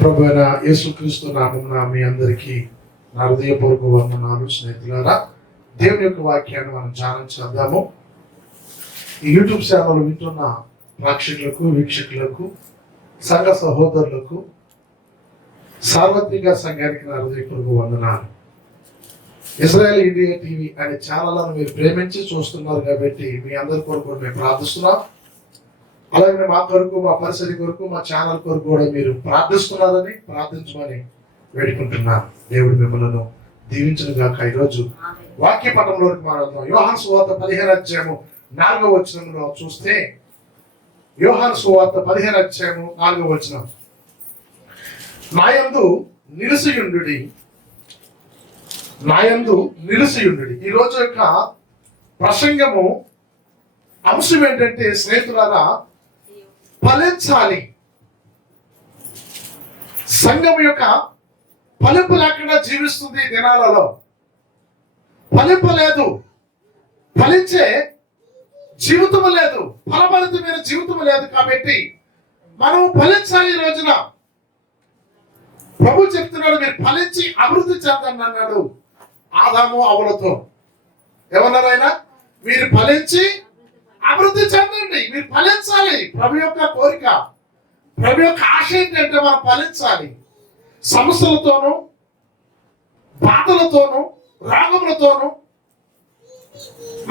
ప్రభువైన యేసుక్రీస్తు నామమున మీ అందరికీ నా హృదయపూర్వక వందనాలు. స్నేహితులారా, దేవుని యొక్క వాక్యాన్ని మనం ధ్యానం చేద్దాము. ఈ యూట్యూబ్ ఛానల్ వింటున్న ప్రేక్షకులకు, వీక్షకులకు, సంఘ సహోదరులకు, సార్వత్రిక సంఘానికి నా హృదయపూర్వక వందనాలు. ఇజ్రాయెల్ ఇండియా టీవీ అనే ఛానల్ను మీరు ప్రేమించి చూస్తున్నారు కాబట్టి మీ అందరి కొరకు మేము ప్రార్థిస్తున్నాం. అలాగే మా కొరకు, మా పరిసరి కొరకు, మా ఛానల్ కొరకు కూడా మీరు ప్రార్థిస్తున్నారని, ప్రార్థించమని వేడుకుంటున్నాను. దేవుడు మిమ్మల్ని దీవించిన గాక. ఈరోజు వాక్య పఠంలోకి మాట్లాడుతాం. యోహాను సువార్త 15 చూస్తే, యోహాను సువార్త 15 నాయందు నిలిసియుండుడి, నాయందు నిలిసియుండుడి. ఈ రోజు యొక్క ప్రసంగము అంశం ఏంటంటే, స్నేహితులారా, ఫలించాలి. సంఘం యొక్క ఫలింపు లేకుండా జీవిస్తుంది ఈ దినాలలో. ఫలింపు లేదు, ఫలించే జీవితం లేదు, ఫలభరితమైన జీవితం లేదు. కాబట్టి మనం ఫలించాలి. ఈ రోజున ప్రభు చెప్తున్నాడు, మీరు ఫలించి అభివృద్ధి చెందండి అన్నాడు ఆదాము అవ్వలతో. ఏమన్నారు ఆయన? మీరు ఫలించి అభివృద్ధి చెందండి, మీరు ఫలించాలి. ప్రభు యొక్క కోరిక, ప్రభు యొక్క ఆశ ఏంటంటే మనం ఫలించాలి. సమస్యలతోనూ, బాధలతోనూ, రోగములతోనూ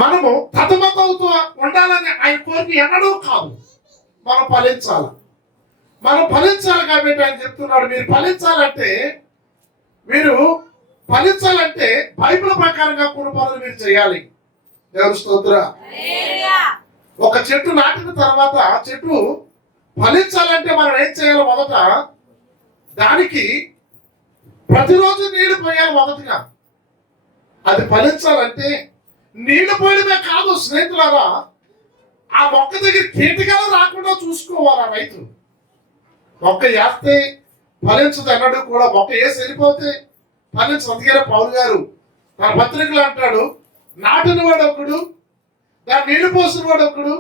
మనము తతమతవుతూ ఉండాలని ఆయన కోరిక ఎన్నడూ కాదు. మనం ఫలించాలి, మనం ఫలించాలి. కాబట్టి ఆయన చెప్తున్నాడు, మీరు ఫలించాలంటే, మీరు ఫలించాలంటే బైబిల్ ప్రకారంగా కొన్ని పనులు మీరు చేయాలి. దేవుని స్తోత్రం. ఒక చెట్టు నాటిన తర్వాత చెట్టు ఫలించాలంటే మనం ఏం చేయాలి? మొదట దానికి ప్రతిరోజు నీళ్లు పోయాలి. మొదటగా అది ఫలించాలంటే నీళ్లు పోయడమే కాదు స్నేహితులారా, ఆ మొక్క దగ్గర కీటకాలు రాకుండా చూసుకోవాలి ఆ రైతు. మొక్క వేస్తే ఫలించదు అన్నాడు కూడా. మొక్క వేసి వెళ్ళిపోతే ఫలించదు. అందుకనే పౌలు గారు తన పత్రికలు అంటాడు, నాటిన వాడు ఒకడు, దాన్ని నీళ్లు పోసిన వాడు ఒకడు,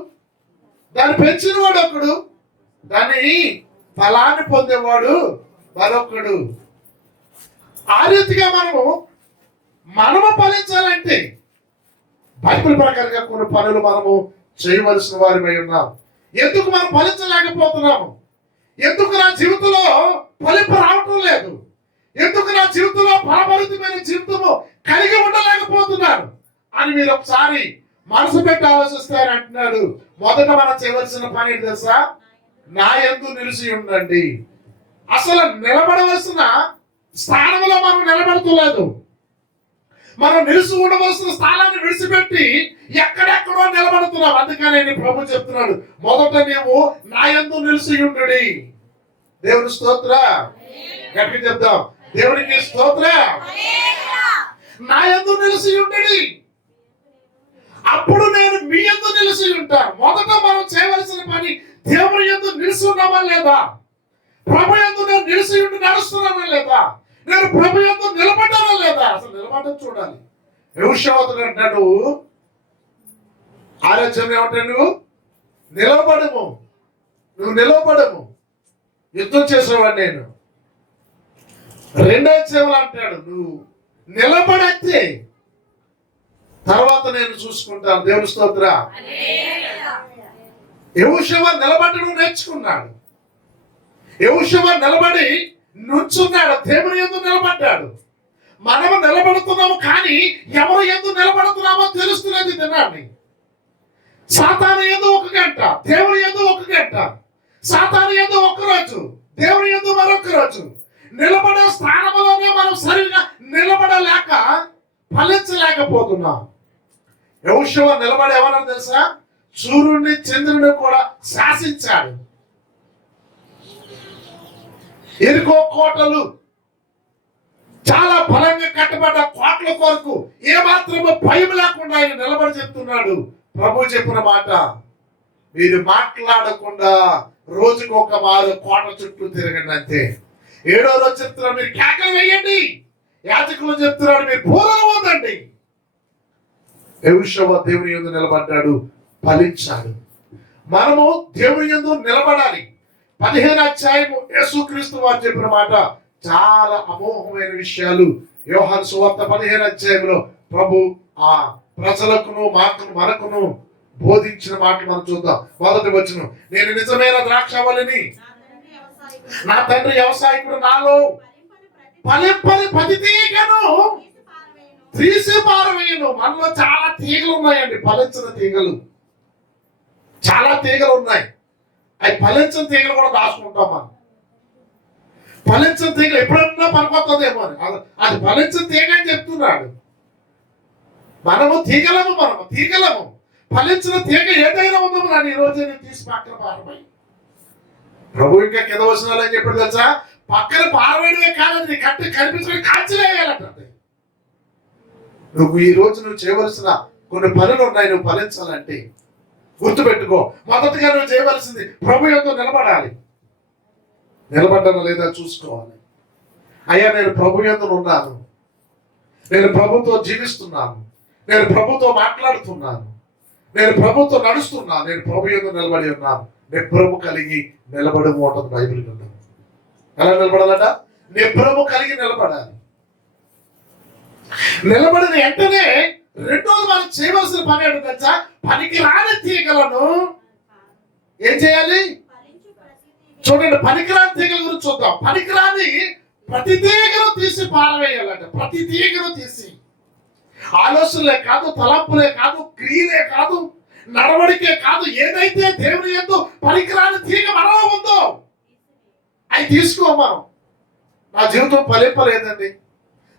దాన్ని పెంచిన వాడు ఒకడు, దాన్ని ఫలాన్ని పొందేవాడు మరొకడు. ఆ రీతిగా మనము ఫలించాలంటే బైబిల్ ప్రకారంగా కొన్ని పనులు మనము చేయవలసిన వారిపై ఉన్నాం. ఎందుకు మనం ఫలించలేకపోతున్నాము? ఎందుకు నా జీవితంలో ఫలింపు రావటం లేదు? ఎందుకు నా జీవితంలో ఫలభరితమైన జీవితము కలిగి ఉండలేకపోతున్నాను అని మీరు ఒకసారి మనసు పెట్టి ఆలోచిస్తారు. అంటున్నాడు, మొదట మనం చేయవలసిన పని ఏంటి తెలుసా? నా యందు నిలిచి ఉండండి. అసలు నిలబడవలసిన స్థానంలో మనం నిలబడతలేదు. మనం నిలిచి ఉండవలసిన స్థానాన్ని విడిచిపెట్టి ఎక్కడెక్కడో నిలబడుతున్నాం. అందుకనే ప్రభు చెప్తున్నాడు, మొదట నీవు నా యందు నిలిచి ఉండుడి. దేవుని స్తోత్ర. గట్టిగా చెప్దాం, దేవునికి స్తోత్ర. నా యందు నిలిచి ఉండుడి, అప్పుడు నేను మీ యందు నిలిచి ఉంటాను. మొదట మనం చేయవలసిన పని, దేవుని యందు నిలిచి ఉన్నామా లేదా? ప్రభు యందు నేను నిలిచి ఉండి నడుస్తున్నానా లేదా? నేను ప్రభు యందు నిలబడ్డానా లేదా? అసలు నిలబడ్డం చూడాలి. యెహోషువతో అంటాడు, ఆలోచన ఏమంటాడు? నువ్వు నిలబడము, నువ్వు నిలబడము, యుద్ధం చేసేవాడు నేను. రెండో సేవలు అంటాడు, నువ్వు నిలబడితే తర్వాత నేను చూసుకుంటాను. దేవుని స్తోత్ర. యెహోషువ నిలబడడం నేర్చుకున్నాడు. యెహోషువ నిలబడి నుంచున్నాడు, దేవుని యందు నిలబడ్డాడు. మనము నిలబడుతున్నాము, కానీ ఎవరు యందు నిలబడుతున్నామో తెలుస్తున్నది దినాన్ని. సాతాను యందు 1 గంట, దేవుని యందు 1 గంట, సాతాను యందు 1 రోజు, దేవుని యందు మరొక రోజు. నిలబడే స్థానంలోనే మనం సరిగా నిలబడలేక ఫలించలేకపోతున్నాం. యెహోషువ నిలబడి ఎవరో తెలుసా? సూర్యుడిని, చంద్రుడిని కూడా శాసించాడు. ఎరుకో కోటలు, చాలా బలంగా కట్టబడ్డ కోటల కొరకు ఏమాత్రమో భయం లేకుండా ఆయన నిలబడి చెప్తున్నాడు. ప్రభు చెప్పిన మాట, మీరు మాట్లాడకుండా రోజుకు 1 మారు కోట చుట్టూ తిరగండి అంతే. 7వ రోజు చెప్తున్నాడు, మీరు కేకలు వేయండి. యాజకులు చెప్తున్నాడు, మీరు బూరలు ఊదండి. యెహోషువ దేవుని యందు నిలబడ్డాడు, ఫలించాడు. మనము దేవుని యందు నిలబడాలి. 15వ అధ్యాయము యేసుక్రీస్తు వారు చెప్పిన మాట చాలా అమోఘమైన విషయాలు. యోహాను సువార్త 15వ అధ్యాయంలో ప్రభు ఆ ప్రజలకును మనకును బోధించిన మాటలు మనం చూద్దాం. మొదటి వచనం, నేను నిజమైన ద్రాక్షావళిని, నా తండ్రి వ్యవసాయకుడు, నాలో ఫలింపని ప్రతి తీగను తీసి పారవేయను. మనలో చాలా తీగలు ఉన్నాయండి, ఫలించిన తీగలు చాలా తీగలు ఉన్నాయి. అవి ఫలించిన తీగలు కూడా దాచుకుంటాం మనం. ఫలించిన తీగ ఎప్పుడన్నా పనికొస్తుందేమో అని, అది ఫలించిన తీగ అని చెప్తున్నాడు. మనము తీగలము ఫలించిన తీగ ఏదైనా ఉందో దాన్ని ఈ రోజే నేను తీసి పక్కన పారబోయి. ప్రభు ఇంకా కింద వచనాలు అని చెప్పాడు తెలుసా, పక్కన పారవేయడమే కాదని కట్టి కనిపించడం కాల్చివేయాలంటే. నువ్వు ఈ రోజు నువ్వు చేయవలసిన కొన్ని పనులు ఉన్నాయి. నువ్వు ఫలించాలంటే గుర్తుపెట్టుకో, మొదటిగా నువ్వు చేయవలసింది ప్రభు యందు నిలబడాలి. నిలబడ్డాను లేదా చూసుకోవాలి. అయ్యా నేను ప్రభు యందు ఉన్నాను, నేను ప్రభుతో జీవిస్తున్నాను, నేను ప్రభుతో మాట్లాడుతున్నాను, నేను ప్రభుతో నడుస్తున్నాను, నేను ప్రభు యందు నిలబడి ఉన్నాను. నిబ్బరము కలిగి నిలబడము ఉంటుంది బైబిల్ గ్రంథం. ఎలా నిలబడాలట? నిబ్బరము కలిగి నిలబడాలి. నిలబడిన వెంటనే రెండోది మనం చేయవలసిన పని ఏంటో తెలుసా, పనికి రాని తీగలను ఏం చేయాలి? చూడండి, పనికిరాని తీగల గురించి చూద్దాం. పనికిరాని ప్రతి తీగను తీసి పారవేయాలంట. ప్రతి తీగను తీసి, ఆలోచనలే కాదు, తలంపులే కాదు, క్రియలే కాదు, నడవడికే కాదు, ఏదైతే దేవుని యందు పనికిరాని తీగ మనలో ఉందో అవి తీసుకో. మనం నా జీవితం ఫలింపలేదండి,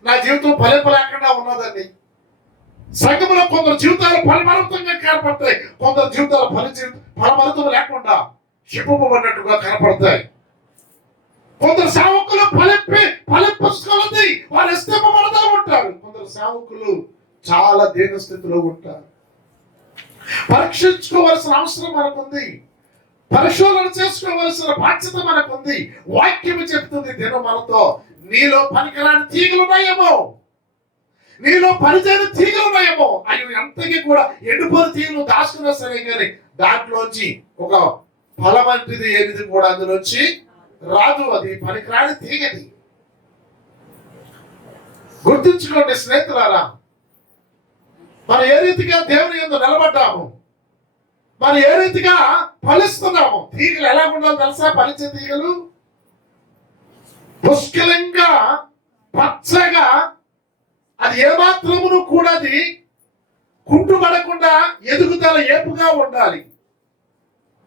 నా జీవితం ఫలింపలేకుండా ఉన్నదండి. సంఘంలో కొందరు జీవితాలు ఫలమరితంగా కనపడతాయి, కొందరు జీవితాలు ఫలమరితం లేకుండా క్షిపబడినట్టుగా కనపడతాయి. కొందరు సేవకులు ఫలింపుకోవాలి, వారు ఇష్టపడతా ఉంటారు. కొందరు సేవకులు చాలా దీన స్థితిలో ఉంటారు. పరీక్షించుకోవాల్సిన అవసరం మనకుంది, పరిశోధన చేసుకోవలసిన బాధ్యత మనకుంది. వాక్యం చెప్తుంది దినం మనతో, నీలో పనికిరాని తీగలు ఉన్నాయేమో, నీలో పనిచేయని తీగలు ఉన్నాయేమో. అవి ఎంతకి కూడా ఎండిపోయిన తీగలు దాచుకున్నా సరే కానీ దాంట్లోంచి ఒక ఫలం వంటిది ఏది కూడా అందులోంచి రాదు. అది పనికిరాని తీగది. గుర్తుంచుకోండి స్నేహితులారా, మనం ఏ రీతిగా దేవుని యందు నిలబడ్డాము, మనం ఏ రీతిగా ఫలిస్తున్నాము. తీగలు ఎలా ఉండాలో తెలుసా? ఫలించే తీగలు పుష్కలంగా పచ్చగా, అది ఏమాత్రమును కూడా అది కుంటుపడకుండా ఎదుగుదల ఏపుగా ఉండాలి,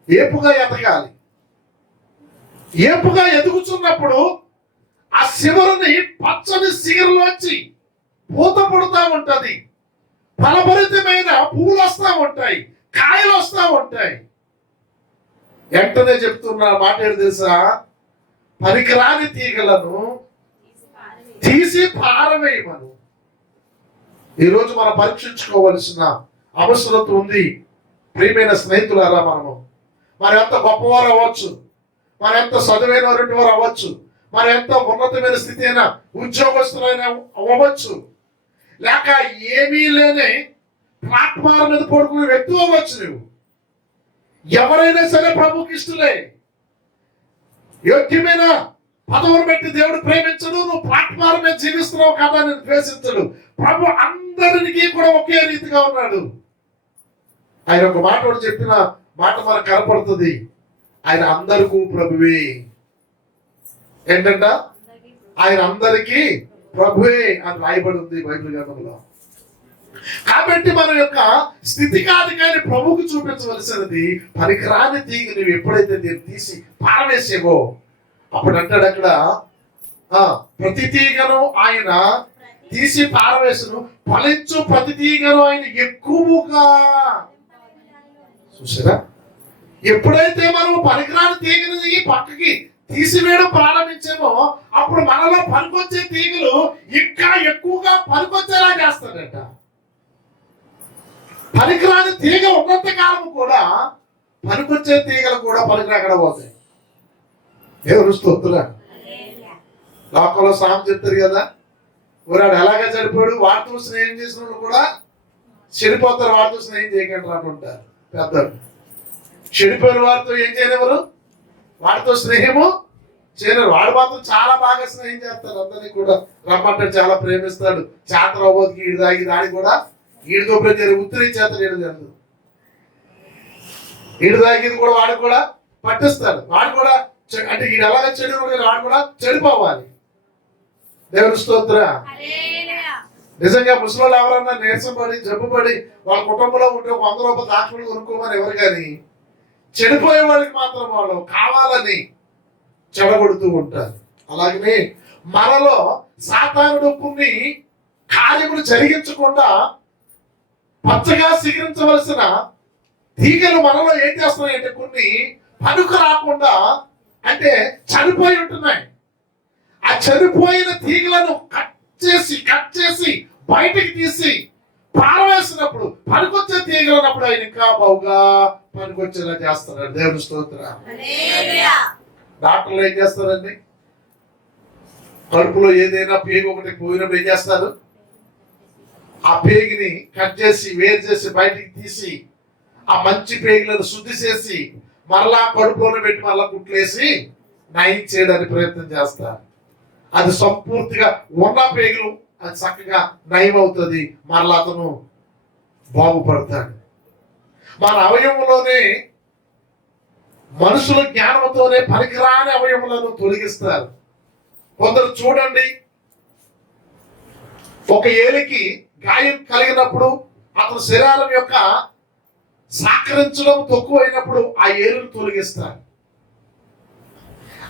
ఏపుగా ఎదగాలి. ఏపుగా ఎదుగుతున్నప్పుడు ఆ శివరుని పచ్చని శిఖరులోంచి పూత పడుతూ ఉంటది, ఫలభరితమైన పువ్వులు వస్తూ ఉంటాయి, కాయలు వస్తూ ఉంటాయి. వెంటనే చెప్తున్నా మాట ఏంటి తెలుసా, పనికిరాని తీగలను తీసి పారవేయమను. ఈరోజు మనం పరీక్షించుకోవలసిన అవసరం ఉంది. ప్రియమైన స్నేహితులారా, మనం ఎంత గొప్పవారు అవ్వచ్చు, మనం ఎంత చదువైన వారు అవ్వచ్చు, మనం ఎంత ఉన్నతమైన స్థితి అయినా ఉద్యోగస్తులైనా అవ్వచ్చు, లేక ఏమీ లేని ప్లాట్ఫారం మీద పడుకునే వ్యక్తి అవ్వచ్చు. నువ్వు ఎవరైనా సరే ప్రభుకి ఇష్టలే. యోగ్యమైన పదవులు పెట్టి దేవుడు ప్రేమించడు. నువ్వు ప్లాట్ఫారం మీద జీవిస్తున్నావు కదా నేను ద్వేషించడు. ప్రభు అందరికీ కూడా ఒకే రీతిగా ఉన్నాడు. ఆయన ఒక మాట చెప్పిన మాట మనకు కనపడుతుంది, ఆయన అందరికీ ప్రభువే. ఏంటంట? ఆయన అందరికీ ప్రభువే అని రాయబడి ఉంది బైబిల్ గ్రంథంలో. కాబట్టి మన యొక్క స్థితి కాదు కానీ ప్రభువుకు చూపించవలసినది పనికిరాని తీగ నువ్వు ఎప్పుడైతే దీన్ని తీసి పారవేసేవో అప్పుడు అంటాడు అక్కడ, ప్రతి తీగను ఆయన తీసి పారవేసును, ఫలించు ప్రతి తీగను ఆయన ఎక్కువగా. చూసారా? ఎప్పుడైతే మనం పనికిరాని తీగని పక్కకి తీసివేయడం ప్రారంభించామో అప్పుడు మనలో పనికొచ్చే తీగలు ఇంకా ఎక్కువగా పనికొచ్చేలా చేస్తాడట. పనికిరాని తీగ ఉన్నంత కాలం కూడా పనికొచ్చే తీగలు కూడా పనికిరాకుండా పోతాయి. దేవుని స్తోత్రం. లోకంలో సామెత చెప్తారు కదా, వాడు ఎలాగా చనిపోయాడు, వాడితో స్నేహం చేసిన వాళ్ళు కూడా చెడిపోతారు, వాడితో స్నేహం చేయకండి అంటుంటారు పెద్దలు. చెడిపోయిన వారితో ఏం చేయనివ్వరు, వాడితో స్నేహము చేయరు. వాడు మాత్రం చాలా బాగా స్నేహం చేస్తాడు, అందరినీ కూడా రమ్మంటాడు, చాలా ప్రేమిస్తాడు. చాంద్రబోధికి ఈడు తాగి దాడి కూడా ఈడితో ప్రజలు ఉత్తరించేస్తాడు. ఈడు తాగిది కూడా వాడు కూడా పట్టిస్తాడు. వాడు కూడా అంటే ఈడు ఎలాగ చెడు వాడు కూడా చెడిపోవాలి. దేవుని స్తోత్ర. నిజంగా ముసలోళ్ళు ఎవరన్నా నీరసం పడి జబ్బు పడి వాళ్ళ కుటుంబంలో ఉంటే ఒక 100 రూపాయలు డాక్టర్లు కొనుక్కోమని ఎవరు కానీ చెడిపోయే వాళ్ళకి మాత్రం వాళ్ళు కావాలని చెడగొడుతూ ఉంటారు. అలాగనే మనలో సాతానుడు కొన్ని కార్యములు జరిగించకుండా పచ్చగా సిగరించవలసిన తీగలు మనలో ఏం చేస్తున్నాయి అంటే కొన్ని పనుకు రాకుండా అంటే చనిపోయి ఉంటున్నాయి. ఆ చనిపోయిన తీగలను కట్ చేసి బయటికి తీసి పారవేసినప్పుడు పనికొచ్చే తీగలన్నప్పుడు ఆయన ఇంకా బహుగా పనికొచ్చేలా చేస్తున్నాడు. దేవుని స్తోత్రం. డాక్టర్లు ఏం చేస్తారండి? కడుపులో ఏదైనా పేగు ఒకటి పోయినప్పుడు ఏం చేస్తారు? ఆ పేగుని కట్ చేసి వేరు చేసి బయటికి తీసి ఆ మంచి పేగులను శుద్ధి చేసి మరలా కడుపులో పెట్టి మరలా కుట్లేసి నయం చేయడానికి ప్రయత్నం చేస్తారు. అది సంపూర్తిగా ఉన్న పేగులు అది చక్కగా నయం అవుతుంది, మరలా అతను బాగుపడతాడు. మన అవయవంలోనే మనుషుల జ్ఞానంతోనే పనికిరాని అవయములను తొలగిస్తారు. కొందరు చూడండి, ఒక ఏలికి గాయం కలిగినప్పుడు అతని శరీరం యొక్క సహకరించడం తక్కువైనప్పుడు ఆ ఏలును తొలగిస్తారు.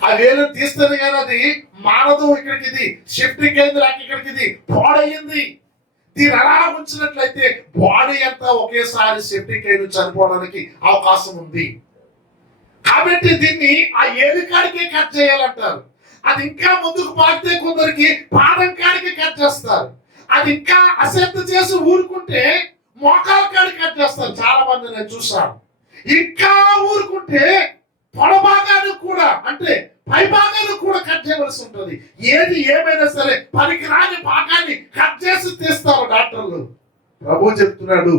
ఆ వేలు తీస్తుంది కానీ అది మానదు. ఇక్కడికి ఇది షిఫ్టింగ్ అయింది, ఇక్కడికి ఇది పాడయింది. దీని అలా ఉంచినట్లయితే బాడీ అంతా ఒకేసారి షిఫ్టింగ్ అయి చనిపోవడానికి అవకాశం ఉంది. కాబట్టి దీన్ని ఆ ఏలికాడికే కట్ చేయాలంటారు. అది ఇంకా ముందుకు పాకితే కొందరికి పాదం కాడికి కట్ చేస్తారు. అది ఇంకా అశ్రద్ధ చేసి ఊరుకుంటే మోకాల కాడికి కట్ చేస్తారు. చాలా మంది నేను చూసాను. ఇంకా ఊరుకుంటే పొడభాగానికి కూడా అంటే పై భాగానికి కూడా కట్ చేయవలసి ఉంటుంది. ఏది ఏమైనా సరే పనికి రాని భాగాన్ని కట్ చేసి తీస్తారు డాక్టర్లు. ప్రభు చెప్తున్నాడు,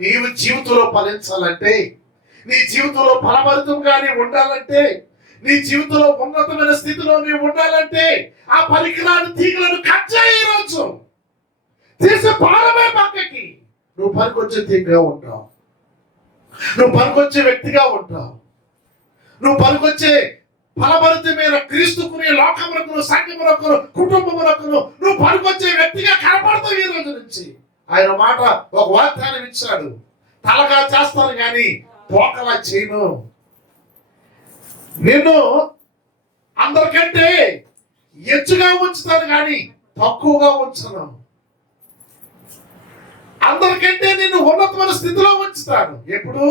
నీవు జీవితంలో ఫలించాలంటే, నీ జీవితంలో ఫలభరితంగానే ఉండాలంటే, నీ జీవితంలో ఉన్నతమైన స్థితిలో నీవు ఉండాలంటే ఆ పనికిరాని తీగలను కట్ చేయి. రోజు తీసి పారమే పక్కకి. నువ్వు పనికొచ్చే తీగగా ఉంటావు, నువ్వు పనికొచ్చే వ్యక్తిగా ఉంటావు, నువ్వు పనికొచ్చే ఫలభరితమైన క్రీస్తుకుని లోకమునకును సంఘమునకును కుటుంబమునకును నువ్వు పనికొచ్చే వ్యక్తిగా కనపడతావు. ఈ రోజు నుంచి ఆయన మాట ఒక వాగ్దానం ఇచ్చాడు, తలగా చేస్తాను కానీ తోకలా చేయను. నిన్ను అందరికంటే ఎచ్చుగా ఉంచుతాను కానీ తక్కువగా ఉంచను. అందరికంటే నిన్ను ఉన్నతమైన స్థితిలో ఉంచుతాను. ఎప్పుడు?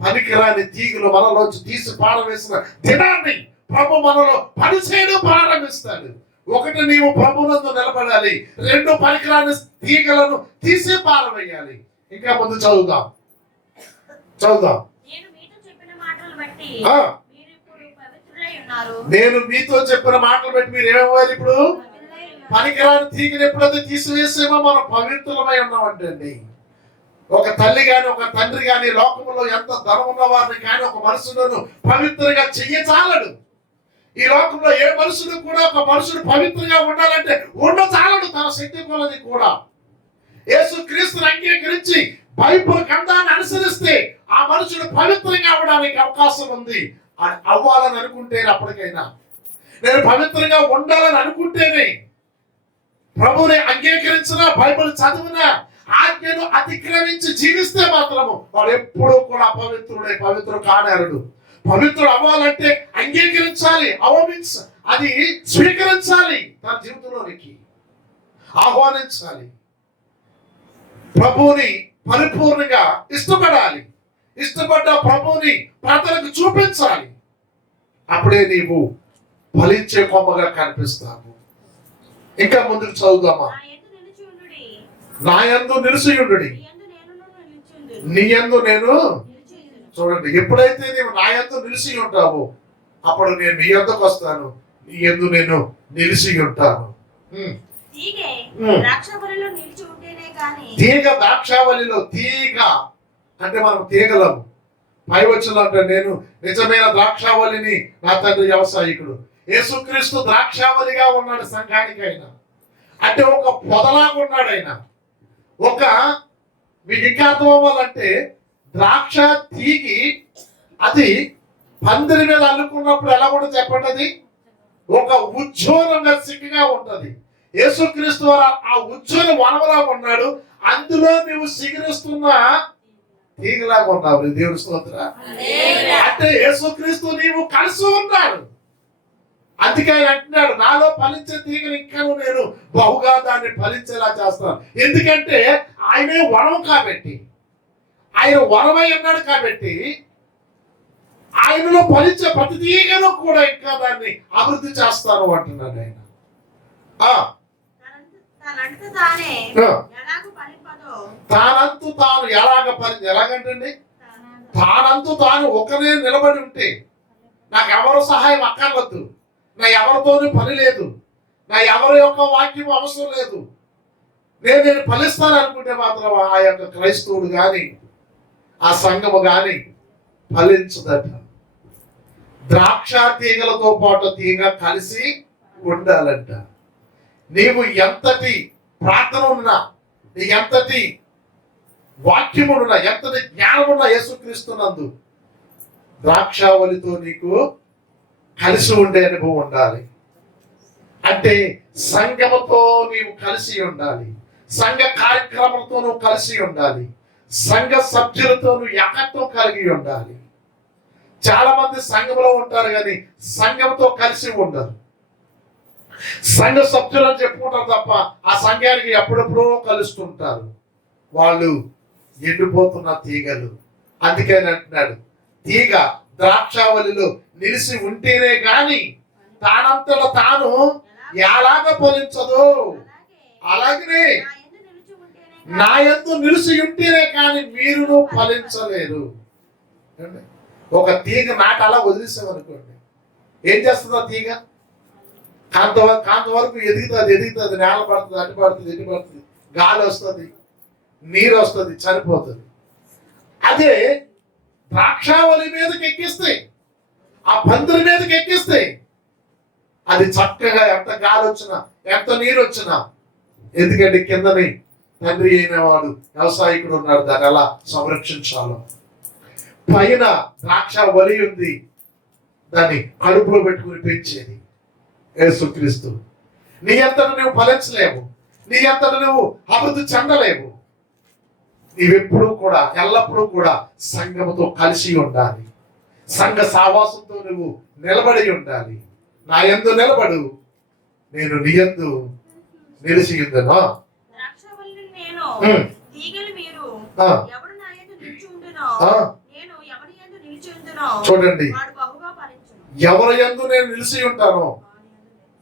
పనికిరాని తీగలు మనలోంచి తీసి పారవేసిన దినాన్ని ప్రభు మనలో పనిచేయడం ప్రారంభిస్తాడు. ఒకటి, నీవు ప్రభునందు నిలబడాలి. 2, పనికిరాని తీగలను తీసి పారవేయాలి. ఇంకా ముందు చదువుదాం. నేను మీతో చెప్పిన మాటలు బట్టి మీరు ఏమవ్వాలి? ఇప్పుడు పనికిరాని తీగలు ఎప్పుడైతే తీసివేసేమో మనం పవిత్రమై ఉన్నామంటే అండి. ఒక తల్లి గాని ఒక తండ్రి గాని లోకంలో ఎంత ధనం ఉన్న వారిని కానీ ఒక మనుషులను పవిత్రంగా చెయ్యచాలడు. ఈ లోకంలో ఏ మనుషుడు కూడా ఒక మనుషుడు పవిత్రంగా ఉండాలంటే ఉండచాలడు. తన శక్తి కొలది కూడా యేసుక్రీస్తుని అంగీకరించి బైబిల్ గ్రంథాన్ని అనుసరిస్తే ఆ మనుషుడు పవిత్రంగా అవడానికి అవకాశం ఉంది. అవ్వాలని అనుకుంటేనే, అప్పటికైనా నేను పవిత్రంగా ఉండాలని అనుకుంటేనే, ప్రభువుని అంగీకరించిన బైబిల్ చదివిన ఆజ్ఞను అతిక్రమించి జీవిస్తే మాత్రము వాడు ఎప్పుడూ కూడా అపవిత్రుడే, పవిత్రుడు కానేరడు. పవిత్రుడు అవ్వాలంటే అంగీకరించాలి, అది స్వీకరించాలి, తన జీవితంలోనికి ఆహ్వానించాలి. ప్రభువుని పరిపూర్ణంగా ఇష్టపడాలి. ఇష్టపడ్డ ప్రభువుని ప్రజలకు చూపించాలి. అప్పుడే నీవు ఫలించే కొమ్మగా కనిపిస్తావు. ఇంకా ముందుకు చదువుదామా? నా యందు నిలిచియుండుడి, నీ యందు నేను. చూడండి, ఎప్పుడైతే నీవు నా యందు నిలిచి ఉంటావో అప్పుడు నేను నీ యందుకు వస్తాను, నీ యందు నేను నిలిచి ఉంటాను. తీగ ద్రాక్షావళిలో, తీగ అంటే మనం తీగలము. పై వచనంలో అంటాడు, నేను నిజమైన ద్రాక్షావళిని, నా తండ్రి వ్యవసాయకుడు. యేసుక్రీస్తు ద్రాక్షావళిగా ఉన్నాడు సంఘానికి. ఆయన అంటే ఒక పొదలాగా ఉన్నాడు. ఆయన ఒక, మీకు ఇంకా అర్థం అవ్వాలంటే, ద్రాక్ష తీగి అది పందిరి మీద అల్లుకున్నప్పుడు ఎలా కూడా చెప్పండి, అది ఒక ఉజ్వలంగా సిగ్గుగా ఉంటది. యేసుక్రీస్తు ఆ ఉజ్వల వనవలా ఉన్నాడు. అందులో నువ్వు సిగిరిస్తున్న తీగలాగా ఉన్నావు. దేవుడి స్తోత్ర. అంటే యేసుక్రీస్తు నీవు కలిసి ఉన్నాడు. అందుకే ఆయన అంటున్నాడు, నాలో ఫలించే తీగలు ఇంకా నేను బహుగా దాన్ని ఫలించేలా చేస్తాను. ఎందుకంటే ఆయనే వరం కాబట్టి, ఆయన వరమై ఉన్నాడు కాబట్టి, ఆయనలో ఫలించే ప్రతి తీగను కూడా ఇంకా దాన్ని అభివృద్ధి చేస్తాను అంటున్నాడు ఆయన. తానంతు తాను ఎలాగంటండి, తానంతు తాను ఒకనే నిలబడి ఉంటే నాకు ఎవరు సహాయం అక్కర్లేదు, నా ఎవరితోనూ పని లేదు, నా ఎవరి యొక్క వాక్యం అవసరం లేదు, నేను ఫలిస్తాను అనుకుంటే మాత్రం ఆ యొక్క క్రైస్తవుడు గాని ఆ సంఘము గాని ఫలించదట. ద్రాక్ష తీగలతో పాటు తీగ కలిసి ఉండాలంట. నీవు ఎంతటి ప్రార్థన ఉన్నా, నీ ఎంతటి వాక్యమునున్నా, ఎంతటి జ్ఞానమున్నా యేసుక్రీస్తునందు ద్రాక్షావళితో నీకు కలిసి ఉండే అనుభవం ఉండాలి. అంటే సంఘముతో నీవు కలిసి ఉండాలి, సంఘ కార్యక్రమాలతో నువ్వు కలిసి ఉండాలి, సంఘ సభ్యులతో నువ్వు ఏకత్వం కలిగి ఉండాలి. చాలా మంది సంఘంలో ఉంటారు కానీ సంఘంతో కలిసి ఉండరు. సంఘ సభ్యులు అని చెప్పుకుంటారు తప్ప ఆ సంఘానికి ఎప్పుడెప్పుడో కలుస్తుంటారు. వాళ్ళు ఎండిపోతున్న తీగలు. అందుకని అంటున్నాడు, తీగ ద్రాక్షావళిలో నిలిచి ఉంటేనే గాని తానంతట తాను ఎలాగ ఫలించదు, అలాగనే నా యందు నిలిచి ఉంటేనే కానీ మీరును ఫలించలేరు. ఒక తీగ నాటి అలా వదిలేసామనుకోండి, ఏం చేస్తుంది ఆ తీగ? కాంత వరకు ఎదుగుతుంది, నేల పడుతుంది, అటు పడుతుంది, ఇటు పడుతుంది, గాలి వస్తుంది, నీరు వస్తుంది, చనిపోతుంది. అదే ద్రాక్షావళి మీదకి ఎక్కిస్తే, ఆ పందిరి మీదకి ఎక్కిస్తే అది చక్కగా ఎంత గాలి వచ్చినా ఎంత నీరు వచ్చినా, ఎందుకంటే కిందని తండ్రి అయిన వాడు వ్యవసాయకుడు ఉన్నాడు, దాన్ని ఎలా సంరక్షించాలో. పైన ద్రాక్షావళి ఉంది, దాన్ని కడుపులో పెట్టుకుని పెంచేది యేసుక్రీస్తు. నీ అంతట నువ్వు ఫలించలేవు, నీ అంతట నువ్వు అభివృద్ధి చెందలేవు. నీవెప్పుడు కూడా ఎల్లప్పుడూ కూడా సంఘముతో కలిసి ఉండాలి, సంఘ సావాసంతో నువ్వు నిలబడి ఉండాలి. నా యందు నిలబడు, నేను నీ యందు నిలిచి ఉందను. చూడండి, ఎవరి యందు నేను నిలిచి ఉంటాను,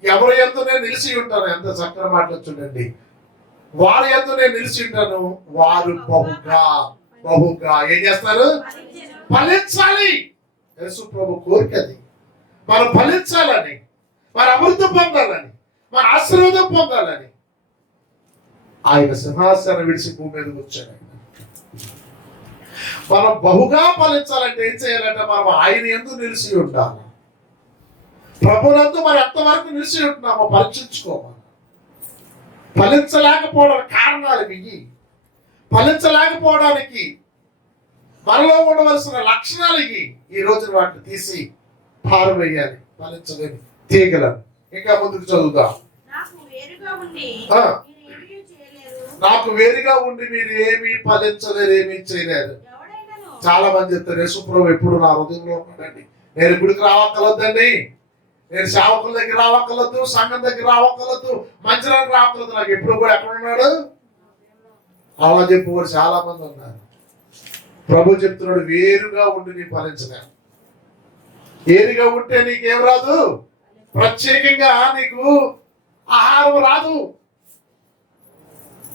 ఎవరి యందు నేను నిలిచి ఉంటాను, ఎంత చక్కని మాటలు చూడండి. వారి యందు నేను నిలిచి ఉంటాను, వారు బహుగా ఏం చేస్తారు? ఫలించాలి. యేసు ప్రభు కోరికది మనం ఫలించాలని, మన అమృతం పొందాలని, మన ఆశీర్వాదం పొందాలని. ఆయన సింహాసనం విడిచి భూమి మీద వచ్చాడు. మనం బహుగా ఫలించాలంటే ఏం చేయాలంటే మనం ఆయన యందు నిలిచి ఉండాలి. ప్రభునందు మనం ఎంతవరకు నిలిచి ఉంటున్నామో పరీక్షించుకోవాలి. ఫలించలేకపోవడానికి కారణాలు ఇవి. ఫలించలేకపోవడానికి మనలో ఉండవలసిన లక్షణాలు ఇవి. ఈ రోజు వాటిని తీసి పారవేయాలి, ఫలించలేని తీగలను. ఇంకా ముందుకు చదువుదాం. నాకు వేరుగా ఉండి మీరు ఏమీ ఫలించలేరు, ఏమీ చేయలేరు. చాలా మంది చెప్తారు, యేసుప్రభు ఎప్పుడు నా హృదయంలో ఉన్నాడండి, నేను గుడికి రావక్కర్లేదండి, నేను సేవకుల దగ్గర రావక్కర్లేదు, సంఘం దగ్గర రావక్కర్లేదు, మంచిరానికి రావక్కర్లేదు, నాకు ఎప్పుడు కూడా ఎక్కడ ఉన్నాడు అలా చెప్పుకోరు చాలా మంది ఉన్నారు. ప్రభు చెప్తున్నాడు, వేరుగా ఉండి నీ ఫలించలేను. వేరుగా ఉంటే నీకేం రాదు, ప్రత్యేకంగా నీకు ఆహారం రాదు,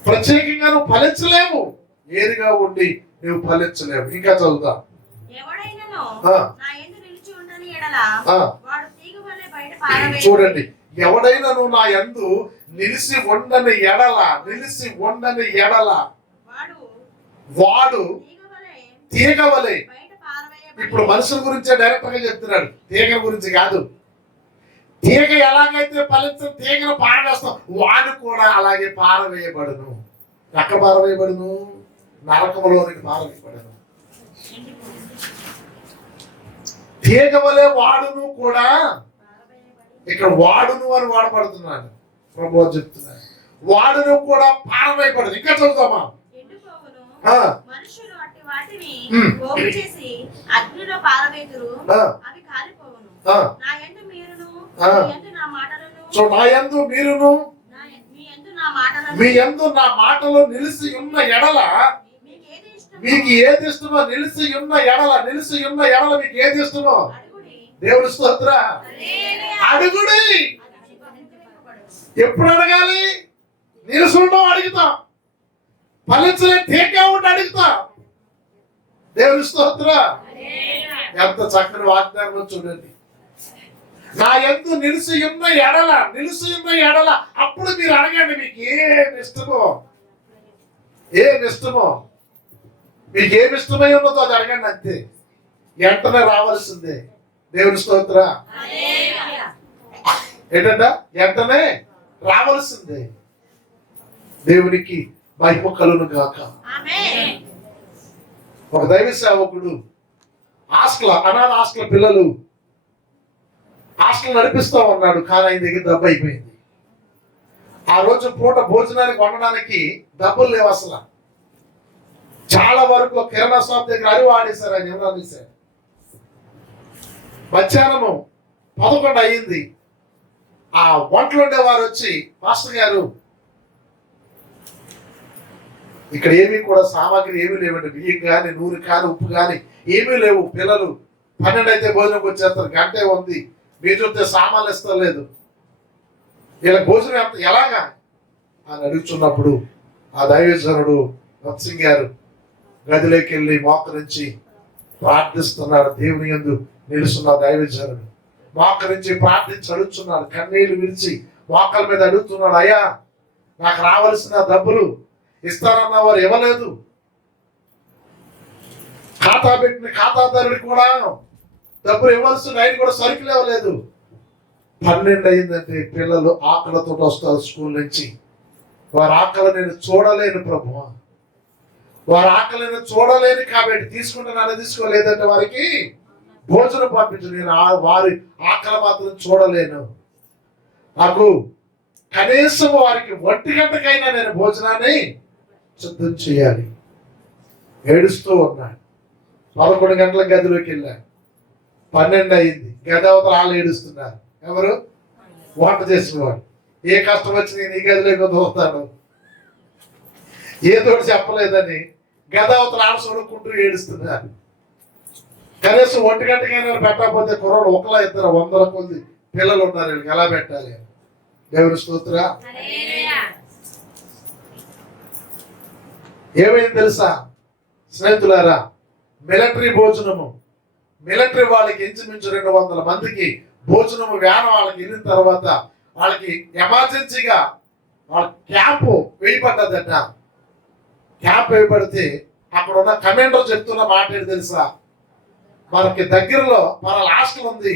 ప్రత్యేకంగా నువ్వు ఫలించలేవు. వేరుగా ఉండి నువ్వు ఫలించలేవు. ఇంకా చదువుతా. చూడండి, ఎవడైనా నువ్వు నా యందు నిలిచి ఉండని ఎడల వాడు తీగవలే ఇప్పుడు మనుషుల గురించే డైరెక్ట్ గా చెప్తున్నాడు, తీగల గురించి కాదు. తీగ ఎలాగైతే ఫలించిన తీగను పారవేస్తాం, వాడు కూడా అలాగే పారవేయబడును. ఎక్కడ పారవేయబడును? నరకంలోనికి పారవేయబడును. తీగ వలె వాడును కూడా, ఇక్కడ వాడును అని వాడబడుతున్నాడు. ప్రభు చెప్తున్నాడు వాడును కూడా పారవేయబడును. ఇంకా చదువుతామా? మనుషులు అట్టి వాటిని పోగు చేసి అగ్నిలో పారవేతురు, అవి కాలిపోవును. నా యందు మీరును మీ యందు నా మాటలను, సో నా యందు మీరును మీ యందు నా మాటలు నిలిచి ఉన్న ఎడల మీకు ఏది ఇష్టమో, నిలిచి ఉన్న ఎడల మీకు ఏది ఇష్టమో దేవుని స్తోత్ర అడుగుడి. ఎప్పుడు అడగాలి? నిలుసుండవు అడుగుతాం, ఫలించలే తీగా ఉండి అడుగుతాం. దేవుని స్తోత్ర. ఎంత చక్కని వాగ్దానం చూడండి. నా యందు నిలిచి ఉన్న ఎడల అప్పుడు మీరు అడగండి, మీకు ఏమి ఇష్టమో మీకు ఏమి ఇష్టమై ఉన్నదో అది అడగండి, అంతే. వెంటనే రావాల్సిందే. దేవుని స్తోత్ర. ఏంటంట? వెంటనే రావాల్సిందే. దేవునికి మహిమ కలుగును గాక. ఒక దైవ సేవకుడు అనాథ హాస్టల్ పిల్లలు హాస్టల్ నడిపిస్తా ఉన్నాడు, కానీ ఆయన దగ్గర డబ్బు అయిపోయింది. ఆ రోజు పూట భోజనానికి వండడానికి డబ్బులు లేవు అసలు. చాలా వరకు కిరాణా షాప్ దగ్గర అరివి ఆడేశారు, ఆయన ఎవరు అనేసారు. మధ్యాహ్నము 11 అయ్యింది. ఆ వంటలు ఉండేవారు వచ్చి, మాస్టర్ గారు ఇక్కడ ఏమీ కూడా సామాగ్రి ఏమీ లేవండి, బియ్యం కానీ నూనె కానీ ఉప్పు కానీ ఏమీ లేవు. పిల్లలు 12 అయితే భోజనంకి వచ్చేస్తారు, గంటే ఉంది, మీరు చూస్తే సామాన్లు ఇస్తలేదు, ఇలా భోజనం ఎలాగా అని అడుగుతున్నప్పుడు ఆ దైవజనుడు రత్సింగ్ గారు గదిలోకి వెళ్ళి మోకరించి ప్రార్థిస్తున్నాడు. దేవుని యందు నిలుస్తున్న దైవజనుడు మోకరించి ప్రార్థించి అడుగుతున్నాడు, కన్నీళ్లు విడిచి మోకల మీద అడుగుతున్నాడు, అయ్యా నాకు రావాల్సిన డబ్బులు ఇస్తారన్న వారు ఇవ్వలేదు, ఖాతా పెట్టిన ఖాతాదారుడు కూడా డబ్బులు ఇవ్వాల్సిన ఆయన కూడా సరుకులు ఇవ్వలేదు. 12 అయిందంటే పిల్లలు ఆకలితో వస్తారు స్కూల్ నుంచి. వారి ఆకలి నేను చూడలేను ప్రభువా, వారి ఆకలి నేను చూడలేను కాబట్టి తీసుకుంటాను, తీసుకోలేదంటే వారికి భోజనం పంపించు. నేను వారి ఆకలి మాత్రం చూడలేను, నాకు కనీసం వారికి 1 గంటకైనా నేను భోజనాన్ని సిద్ధం చేయాలి. ఏడుస్తూ ఉన్నాడు. 11 గంటల గదిలోకి వెళ్ళాడు. 12 అయింది. గది అవతల వాళ్ళు ఏడుస్తున్నారు. ఎవరు? వంట చేసినవాడు. ఏ కష్టం వచ్చి నేను ఈ గదిలోకి దూరుతాను, ఏదో చెప్పలేదని గది అవతల ఆడ చూడుకుంటూ ఏడుస్తున్నారు. కనీసం 1 గంటకైనా పెట్టకపోతే కుర్రోడు ఒకలా 2 100 కొద్ది పిల్లలు ఉన్నారు, వీళ్ళకి ఎలా పెట్టాలి? దేవుని స్తోత్ర. ఏమైంది తెలుసా స్నేహితులారా? మిలిటరీ భోజనము, మిలిటరీ వాళ్ళకి ఇంచుమించు 200 మందికి భోజనము వ్యాన్ వాళ్ళకి వెళ్ళిన తర్వాత వాళ్ళకి ఎమర్జెన్సీగా వాళ్ళ క్యాంపు వేయబడ్డదట. క్యాంప్ వేయబడితే అక్కడ ఉన్న కమాండర్ చెప్తున్న మాట ఏంటి తెలుసా? మనకి దగ్గరలో మన హాస్టల్ ఉంది,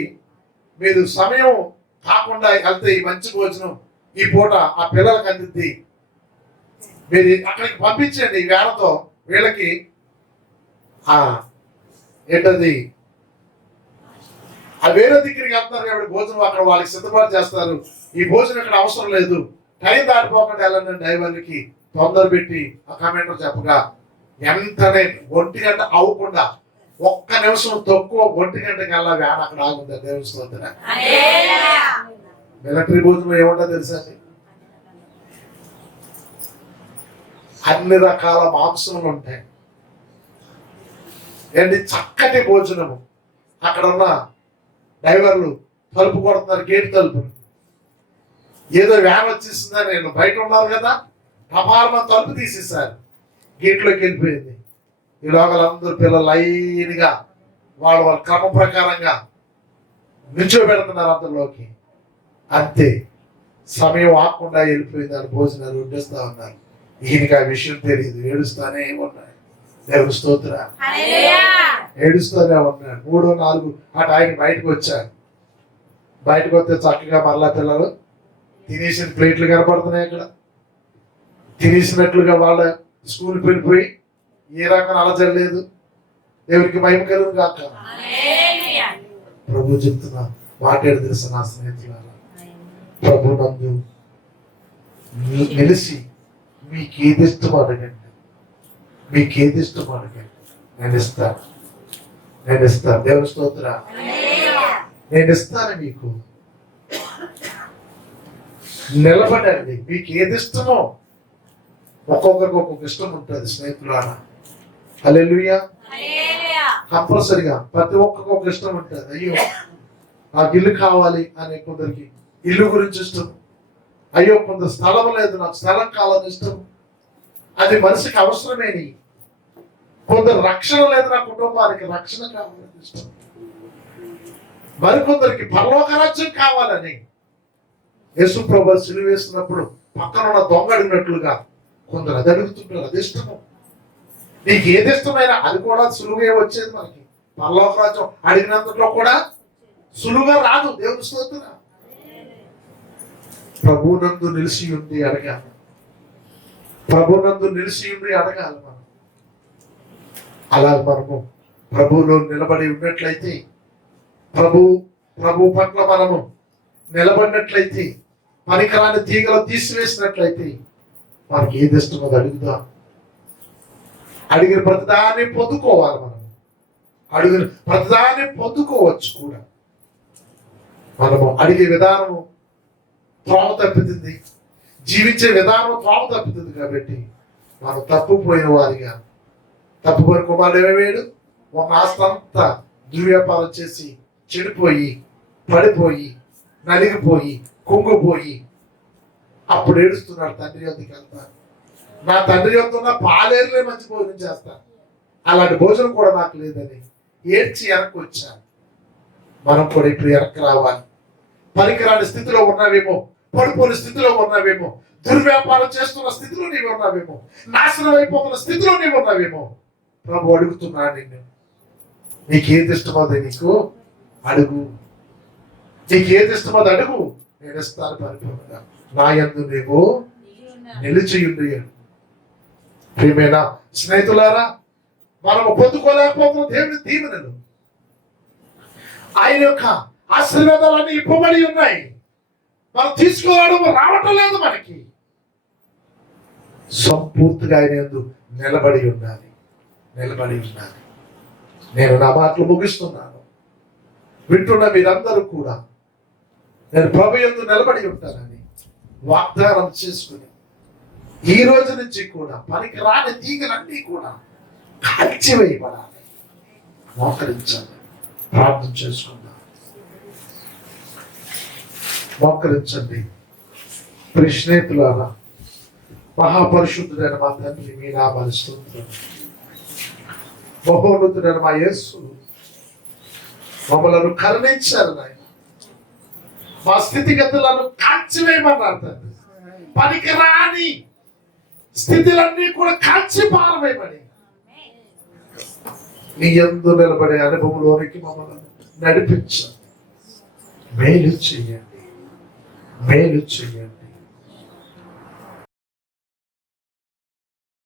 మీరు సమయం కాకుండా వెళ్తే ఈ మంచి భోజనం ఈ పూట ఆ పిల్లలకి అందిద్ది, మీరు అక్కడికి పంపించండి ఈ వేళతో. వీళ్ళకి ఏంటది ఆ వేరే దగ్గరికి వెళ్తున్నారు కాబట్టి భోజనం అక్కడ వాళ్ళకి సిద్ధపాటు చేస్తారు. ఈ భోజనం ఇక్కడ అవసరం లేదు, టైం దాటిపోకుండా వెళ్ళండి డ్రైవర్కి తొందర పెట్టి ఆ కమాండర్ చెప్పగా వెంటనే 1 గంట అవ్వకుండా 1 నిమిషం తక్కువ 1 గంటకి వెళ్ళా వ్యాన్ అక్కడ ఆగుంది. దేవుని స్తోత్రం. మిలిటరీ భోజనం ఏముంటో తెలుసా? అన్ని రకాల మాంసములు ఉంటాయి, ఏంటి చక్కటి భోజనము. అక్కడ ఉన్న డ్రైవర్లు తలుపు కొడుతున్నారు, గేట్ తలుపు. ఏదో వ్యాన్ వచ్చేసిందని నేను బయట ఉన్నారు కదా, టపాలమా తలుపు తీసేసారు, గేట్లోకి వెళ్ళిపోయింది. ఈ లోకలందరూ పిల్లలు లైన్గా వాళ్ళ క్రమ ప్రకారంగా నిల్చోబెడుతున్నారు అందులోకి. అంతే, సమయం ఆకుండా వెళ్ళిపోయింది. అని భోజనాలు వడ్డిస్తా ఉన్నారు. ఈయనకి ఆ విషయం తెలియదు, ఏడుస్తానే ఉన్నారు. దేవుని స్తోత్ర. ఏడుస్తూనే ఉన్నాడు. 3, 4 అటు ఆయన బయటకు వచ్చాడు. బయటకు వస్తే చక్కగా మరలా పిల్లలు తినేసిన ప్లేట్లు కనపడుతున్నాయి. అక్కడ తినేసినట్లుగా వాళ్ళ స్కూల్కి వెళ్ళిపోయి ఏ రకం అలజడలేదు. దేవునికి మహిమ కలుగును గాక. ప్రభు చెప్తున్నా మాట్లాడి తెలుసు నా స్నేహితులారా, ప్రభు నందు నిలిచి మీకేది ఇష్టమో అడగండి, మీకేది ఇష్టమో అడగండి, నేను ఇస్తాను, నేను ఇస్తాను. దేవుని స్తోత్ర. నేను ఇస్తాను మీకు. నిలబడండి. మీకు ఏది ఇష్టమో, ఒక్కొక్కరికి ఒక్కొక్క ఇష్టం ఉంటుంది స్నేహితులారా. హల్లెలూయా. కంపల్సరిగా ప్రతి ఒక్కరికి ఒక ఇష్టం ఉంటుంది. అయ్యో నాకు ఇల్లు కావాలి అనే కొందరికి ఇల్లు గురించి ఇష్టం. అయ్యో కొంత స్థలం లేదు, నాకు స్థలం కావాలని ఇష్టం. అది మనిషికి అవసరమేని. కొందరు రక్షణ లేదు, నా కుటుంబానికి రక్షణ కావాలని ఇష్టం. మరికొందరికి పరలోక రాజ్యం కావాలని. యేసు ప్రభువు సిలువ వేసినప్పుడు పక్కన ఉన్న దొంగ అడిగినట్లుగా కొందరు అది అడుగుతుంటారు. అది ఇష్టము. నీకు ఏది ఇష్టమైనా అది కూడా సులువుగా వచ్చేది. మనకి పరలోక రాజ్యం అడిగినంతలో కూడా సులువుగా రాదు. దేవుని స్తోత్రం. ప్రభునందు నిలిచి ఉండి అడగాలి. ప్రభునందు నిలిచి ఉండి అడగాలి మనం. అలా మనము ప్రభువులో నిలబడి ఉన్నట్లయితే, ప్రభు పట్ల మనము నిలబడినట్లయితే, పనికిరాని తీగలు తీసివేసినట్లయితే మనకి ఏది ఇష్టమో అడుగుదాం. అడిగిన ప్రతిదాన్ని పొందుకోవాలి. మనం అడిగిన ప్రతిదాన్ని పొందుకోవచ్చు కూడా. మనము అడిగే విధానము త్రోవ తప్పుతుంది, జీవించే విధానం త్రోవ తప్పుతుంది. కాబట్టి మనం తప్పుపోయిన వారిగా, తప్పుపోయిన కుమారుడు ఏమయ్యాడు? ఒక ఆస్తంతా దుర్వ్యాపారం చేసి చెడిపోయి, పడిపోయి, నలిగిపోయి, కుంగిపోయి అప్పుడు ఏడుస్తున్నాడు. తండ్రి వద్దకు వెళ్తాను, నా తండ్రి యొక్క ఉన్న పాలేరులే మంచి భోజనం చేస్తాను, అలాంటి భోజనం కూడా నాకు లేదని ఏడ్చి వెనక్కి వచ్చాను. మనం కూడా ఇప్పుడు వెనక్కి రావాలి. పనికిరాని స్థితిలో ఉన్నావేమో, పడిపోయిన స్థితిలో ఉన్నావేమో, దుర్వ్యాపారం చేస్తున్న స్థితిలో నీవు ఉన్నావేమో, నాశనం అయిపోతున్న స్థితిలో నీవు ఉన్నావేమో. ప్రభు అడుగుతున్నాడు నిన్ను, నీకేది ఇష్టమో నీకు అడుగు. నీకేది ఇష్టమో అడుగు, నేను ఇస్తాను పరిపూర్ణంగా. నా యందు నీవు నిలిచి ఉండి. ప్రియమైన స్నేహితులారా, మనము పొందుకోలేకపోతున్న దేవుని దీవెనలు, ఆయన యొక్క ఆశీర్వాదాలన్నీ ఇవ్వబడి ఉన్నాయి. మనం తీసుకోవడం రావటం లేదు. మనకి సంపూర్తిగా ఆయన యందు నిలబడి ఉండాలి, నిలబడి ఉండాలి. నేను నా మాటలు ముగిస్తున్నాను. వింటున్న మీరందరూ కూడా నేను ప్రభు యందు నిలబడి ఉంటానని వాగ్దానం చేసుకుని ఈ రోజు నుంచి కూడా పనికి రాని తీగలన్నీ కూడా కాల్చివేయబడాలి. మోకరించాలి, ప్రార్థన చేసుకుందాం. మోకరించండి. ప్రియ స్నేహితులారా, మహాపరిశుద్ధుడైన మా తండ్రి, మీ నామాన్ని స్తుతిస్తున్నాను. మహోన్నతుడైన మా యేసు, మమ్మలను కరుణించారు నాయన. మా స్థితిగతులను కాల్చివేయమన్నారు తండ్రి. పనికిరాని స్థితిలన్నీ కూడా కాల్చి పారవేయమని నీ యందు నిలబడే అనుభవంలోనికి మమ్మల్ని నడిపించండి. మేలు చెయ్యండి, మేలు చెయ్యండి.